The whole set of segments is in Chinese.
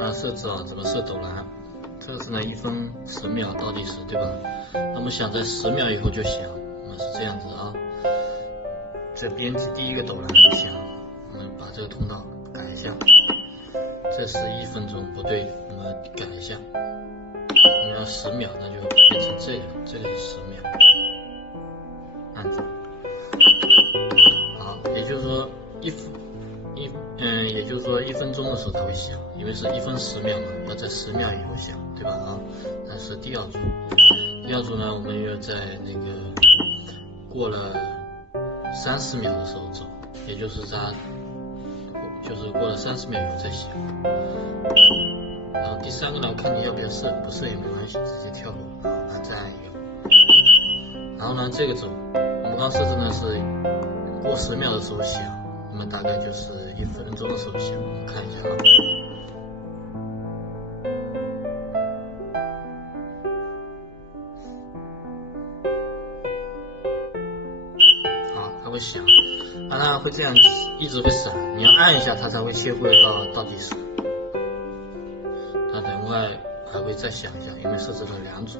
那设置怎么设斗栏？这个是呢1分10秒倒计时，对吧？那么想在10秒以后就响，那么是这样子啊。在编辑第一个斗栏响，我们把这个通道改一下，这是1分钟，不对，我们改一下，我们要10秒，那就变成这个是10秒，按着。好，也就是说1分钟的时候它会响，因为是1分10秒嘛，要在10秒以后响，对吧？啊，那是第二组。第二组呢，我们要在那个过了30秒的时候走，也就是过了30秒以后再响。然后第三个呢，看你要不要设，不设也没关系，直接跳过。好，那再按一个。然后呢，这个走，我们刚设置呢是过10秒的时候响，那么大概就是1分钟的时候响，我们看一下啊。好，它会响，那它会这样一直会闪，你要按一下它才会切回到倒计时。它等会还会再响一下，因为设置了2组。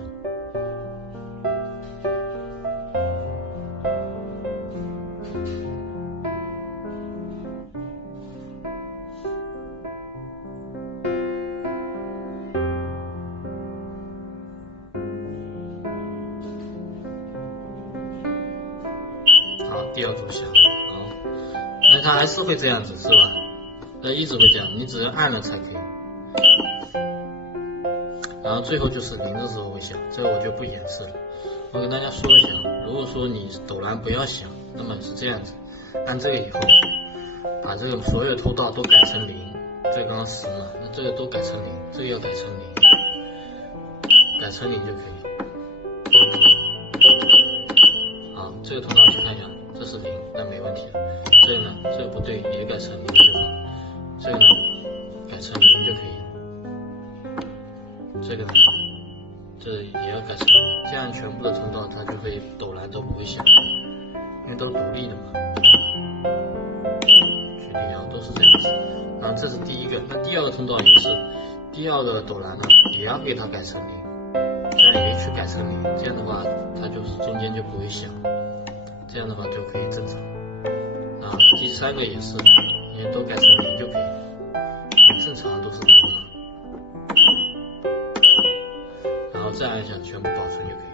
好，第二组响，好，那它还是会这样子，是吧？一直会这样，你只要按了才可以。然后最后就是0的时候会响，这个我就不演示了。我跟大家说一下，如果说你斗栏不要响，那么是这样子，按这个以后，把这个所有通道都改成0，这刚刚10嘛，那这个都改成0，这个要改成0，改成0就可以。好，这个通道去看一下，这是0，那没问题了。这个呢，这个不对，也改成0就好。这个呢，改成0就可以。这个呢，这也要改成0，这样全部的通道它就会斗栏都不会响，因为都是独立的嘛。确定啊，都是这样子。然后这是第一个，那第二个通道也是，第二个斗栏呢也要给它改成0，这样也去改成0，这样的话它就是中间就不会响，这样的话就可以正常。啊，第三个也是，因为都改成0就可以，正常都是0嘛。然后再按一下全部保存就可以。